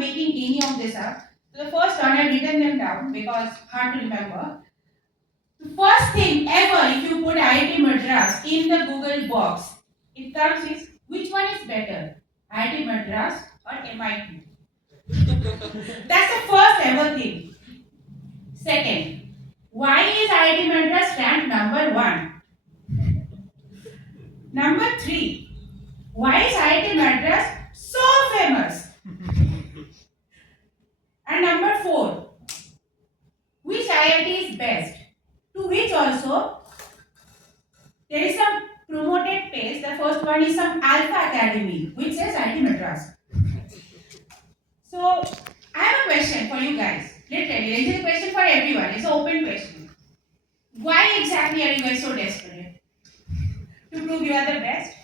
making any of this up. So the first one, I've written them down because hard to remember. The first thing ever, if you put IIT Madras in the Google box, it comes with which one is better, IIT Madras or MIT? That's the first ever thing. Second, why is IIT Madras ranked number one? Number three, why is IIT Madras so famous? And number four, which IIT is best? To which also there is some promoted page. The first one is some Alpha Academy, which says IIT Madras. So I have a question for you guys. Literally, this is a question for everyone. It's an open question. Why exactly are you guys so desperate? To prove you are the best?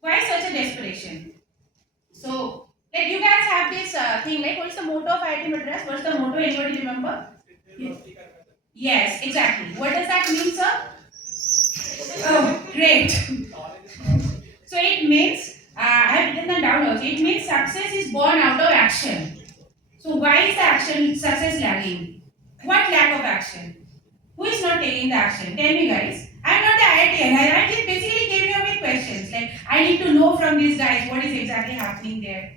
Why such a desperation? So, like you guys have this thing, like what is the motto of IIT Madras? What's the motto? Anybody remember? Yes, exactly. What does that mean, sir? Oh, great. So it means, I have written that down also. It means success is born out of action. So why is the action success lagging? What lack of action? Who is not taking the action? Tell me, guys. I'm not the IITian. I just basically came here with questions. Like I need to know from these guys what is exactly happening there.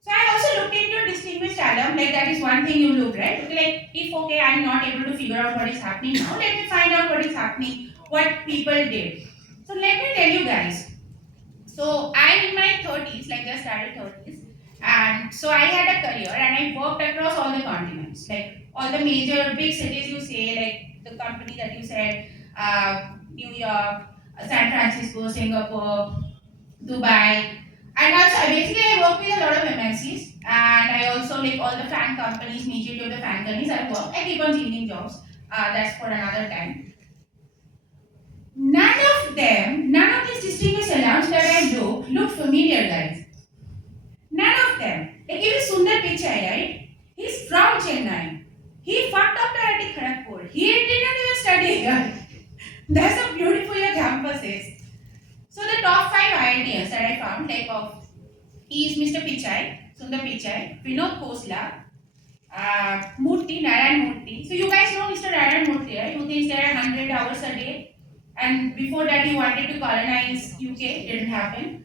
So I also looked into distinguished alum. Like that is one thing you look, right? Like if okay, I'm not able to figure out what is happening now. Let me find out what is happening. What people did. So let me tell you guys. So I'm in my 30s, like just started 30s, and so I had a career and I worked across all the continents, like all the major big cities you say, like the company that you said, New York, San Francisco, Singapore, Dubai, and also basically I work with a lot of MNCs, and I also like all the fan companies, majority of the fan companies I work. I keep on changing jobs. That's for another time. None of these distinguished alums that I look familiar, guys. None of them. Like even Sundar Pichai, right? He's from Chennai. He fucked up to IIT Kharagpur. He did not even study here. That's how beautiful your campus is. So the top 5 IITians that I found, like of, is Mr. Pichai, Sundar Pichai, Vinod Khosla, Murthy, Narayan Murthy. So you guys know Mr. Narayan Murthy, right? Who thinks there are 100 hours a day, and before that he wanted to colonize UK, didn't happen.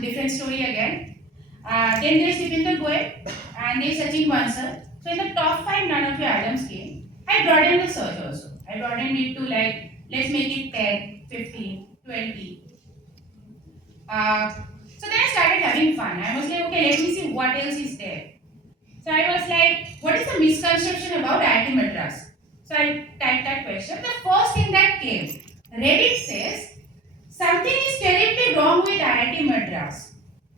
Different story again. Then there's Dipinder Goyal and there's Sachin Bansal. So in the top 5, none of your items came. I broadened the search also. I broadened it to like, let's make it 10, 15, 20. So then I started having fun. I was like, okay, let me see what else is there. So I was like, what is the misconception about IIT Madras? So I typed that question. The first thing that came, Reddit says, something is terribly wrong with IIT Madras.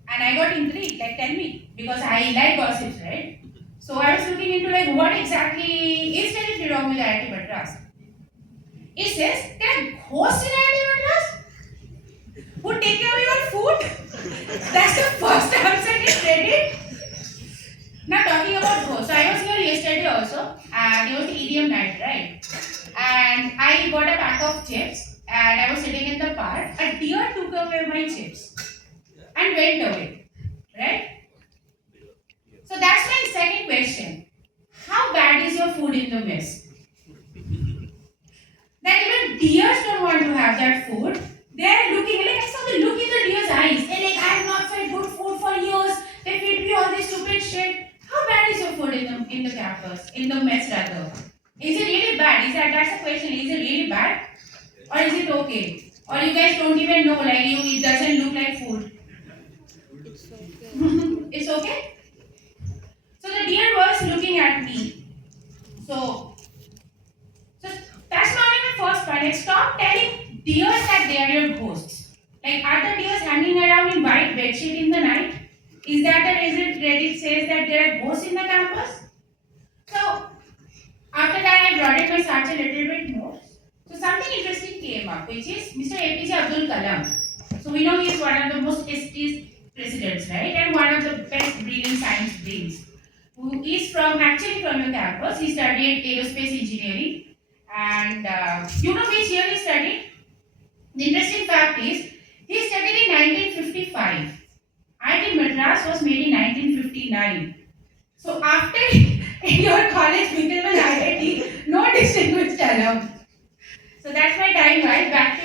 And I got intrigued, like tell me, because I like gossips, right? So I was looking into like what exactly is terribly wrong with IIT Madras. It says, there are ghosts in IIT Madras who take care of your food. That's the first answer in Reddit. Now talking about ghosts, so I was here yesterday also, and it was the EDM night, right? And I got a pack of chips, and I was sitting in the park. A deer took away my chips and went away, right? So that's my second question. How bad is your food in the mess? That even deers don't want to have that food. They're looking, like I saw the look in the deer's eyes. They're like, I have not fed good food for years. They feed me all this stupid shit. How bad is your food in the campus, in the mess rather? Is it really bad? That's the question. Is it really bad, or is it okay? Or you guys don't even know, like it doesn't look like food. It's okay. It's okay. So the deer was looking at me. So that's not even first point. Like stop telling deers that they are your ghosts. Like are the deers hanging around in white bedsheet in the night? Is that the reason Reddit says that there are ghosts in the campus? So after that I broadened my search a little bit more. So something interesting came up, which is Mr. APJ Abdul Kalam. So we know he is one of the most esteemed presidents, right? And one of the best brilliant science brains. Who is actually from your campus. He studied aerospace engineering. And you know which year he studied? The interesting fact is, he studied in 1955. IIT Madras was made in 1959. 9. So after your college became an IIT, no distinguished allowed. So that's my time, guys. Back to